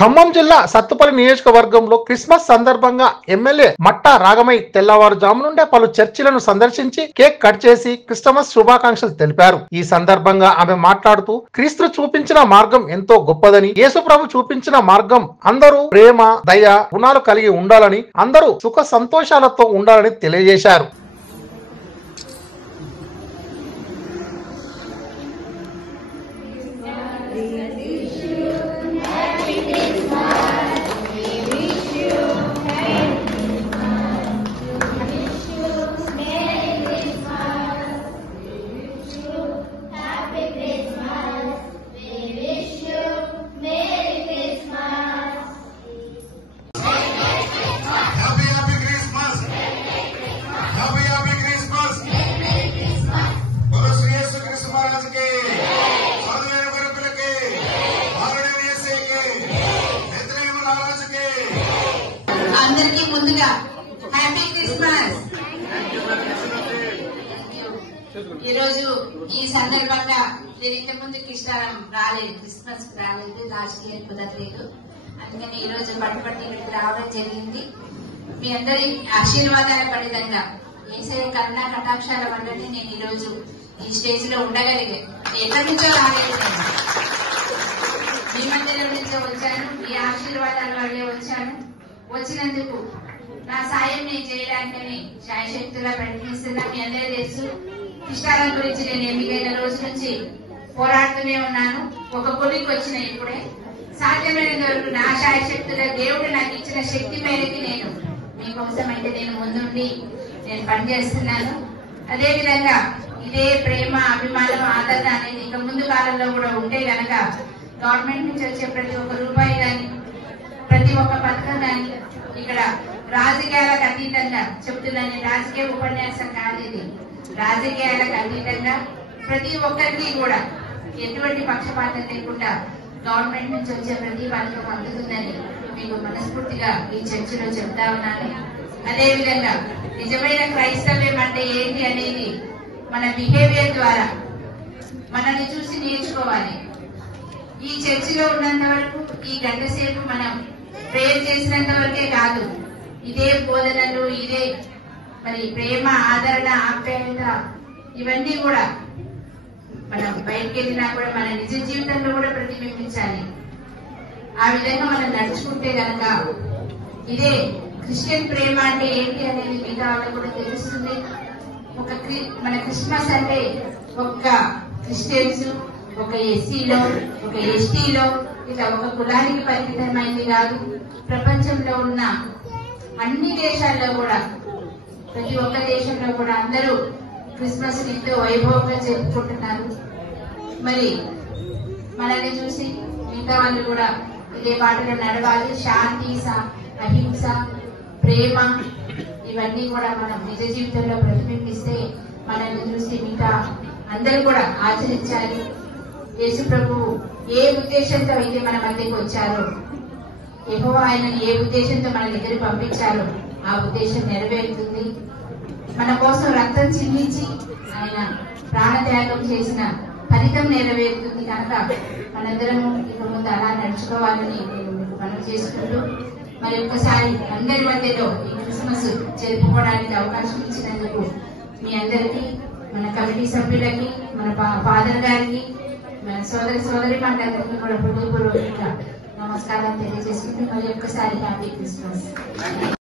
ఖమ్మం జిల్లా సత్తుపల్లి నియోజకవర్గంలో క్రిస్మస్ సందర్భంగా ఎమ్మెల్యే మట్టా రాగమయ్య తెల్లవారుజాము నుండే పలు చర్చిలను సందర్శించి కేక్ కట్ చేసి క్రిస్మస్ శుభాకాంక్షలు తెలిపారు. ఈ సందర్భంగా ఆమె మాట్లాడుతూ క్రీస్తు చూపించిన మార్గం ఎంతో గొప్పదని, యేసు ప్రభు చూపించిన మార్గం అందరూ ప్రేమ, దయ, గుణాలు కలిగి ఉండాలని, అందరూ సుఖ సంతోషాలతో ఉండాలని తెలియజేశారు. అందరికీ ముందుగా హ్యాపీ క్రిస్మస్. ఈరోజు ఈ సందర్భంగా నేను ఇంతకుముందు క్రిస్మస్ రాలేదు, లాస్ట్ ఇయర్ కుదరలేదు. అందుకని ఈ రోజు పట్టుబట్టి ఇక్కడికి రావడం జరిగింది. మీ అందరి ఆశీర్వాదాల ఫలితంగా ఏసే కరుణా కటాక్షాల వల్లనే నేను ఈ రోజు ఈ స్టేజ్ లో ఉండగలిగాను. ఎక్కడి నుంచో రాలేదు, మీ మధ్యలో నుంచో వచ్చాను. మీ ఆశీర్వాదాల వల్లే వచ్చాను. వచ్చినందుకు నా సాయం నేను చేయడానికని శాయశక్తులా ప్రయత్నిస్తున్నా. మీ అందరూ తెలుసు, ఇష్టాల గురించి నేను ఎన్నికైన రోజు నుంచి పోరాడుతూనే ఉన్నాను. ఒక కొలికి వచ్చిన ఇప్పుడే సాధ్యమైనంత వరకు నా శాయశక్తుల దేవుడు నాకు ఇచ్చిన శక్తి మేరకి నేను మీకోసం అయితే నేను ముందుండి నేను పనిచేస్తున్నాను. అదేవిధంగా ఇదే ప్రేమ, అభిమానం, ఆదరణ అనేది ఇక ముందు కాలంలో కూడా ఉంటే గనక గవర్నమెంట్ నుంచి వచ్చే ప్రతి ఒక్క రూపాయి కానీ, ప్రతి ఒక్క పథకం కానీ, ఇక్కడ రాజకీయాలకు అతీతంగా చెప్తున్నాను, రాజకీయ ఉపన్యాసం కాదు ఇది, రాజకీయాలకు అతీతంగా ప్రతి ఒక్కరికి కూడా ఎటువంటి పక్షపాతం లేకుండా గవర్నమెంట్ నుంచి వచ్చే ప్రతి పథకం అందుతుందని మీకు మనస్ఫూర్తిగా ఈ చర్చలో చెప్తా ఉన్నాను. అదేవిధంగా నిజమైన క్రైస్తవ్యం అంటే ఏంటి అనేది మన బిహేవియర్ ద్వారా మనల్ని చూసి నేర్చుకోవాలి. ఈ చర్చిలో ఉన్నంత వరకు, ఈ గంట సేపు మనం ప్రేయర్ చేసినంత వరకే కాదు, ఇదే బోధనలు, ఇదే మరి ప్రేమ, ఆదరణ, ఆప్యాయత ఇవన్నీ కూడా మనం బయటకు వెళ్ళినా కూడా మన నిజ జీవితంలో కూడా ప్రతిబింబించాలి. ఆ విధంగా మనం నడుచుకుంటే గనక ఇదే క్రిస్టియన్ ప్రేమ అంటే ఏంటి అనేది మిగతా వాళ్ళకు కూడా తెలుస్తుంది. మన క్రిస్మస్ అంటే ఒక్క క్రిస్టియన్స్, ఒక ఎస్సీలో, ఒక ఎస్టీలో, ఇట్లా ఒక కులానికి పరిమితమైంది కాదు. ప్రపంచంలో ఉన్న అన్ని దేశాల్లో కూడా, ప్రతి ఒక్క దేశంలో కూడా అందరూ క్రిస్మస్ ఎంతో వైభవంగా జరుపుకుంటున్నారు. మరి మనల్ని చూసి మిగతా వాళ్ళు కూడా ఇదే బాటలో నడవాలి. శాంతి, అహింస, ప్రేమ ఇవన్నీ కూడా మనం నిజ జీవితంలో ప్రతిబింబిస్తే మనల్ని చూసి మిగతా అందరూ కూడా ఆచరించాలి. యేసు ప్రభువు ఏ ఉద్దేశంతో అయితే మన మధ్యకి వచ్చారో, యెహోవా ఆయనను ఏ ఉద్దేశంతో మన దగ్గర పంపించారో ఆ ఉద్దేశం నెరవేరుతుంది. మన కోసం రక్తం చిందించి ఆయన ప్రాణత్యాగం చేసిన ఫలితం నెరవేరుతుంది. కనుక మనందరము ఇక ముందు అలా నడుచుకోవాలని నేను మనం చేసుకుంటూ మరి ఒక్కసారి అందరి మధ్యలో ఈ క్రిస్మస్ జరుపుకోవడానికి అవకాశం ఇచ్చినందుకు మీ అందరికీ, మన కమిటీ సభ్యులకి, మన ఫాదర్ గారికి, మన సోదరి మండలికి కూడా హృదయపూర్వకంగా నమస్కారం తెలియజేసుకుంటూ మరి ఒక్కసారి హ్యాపీ క్రిస్మస్.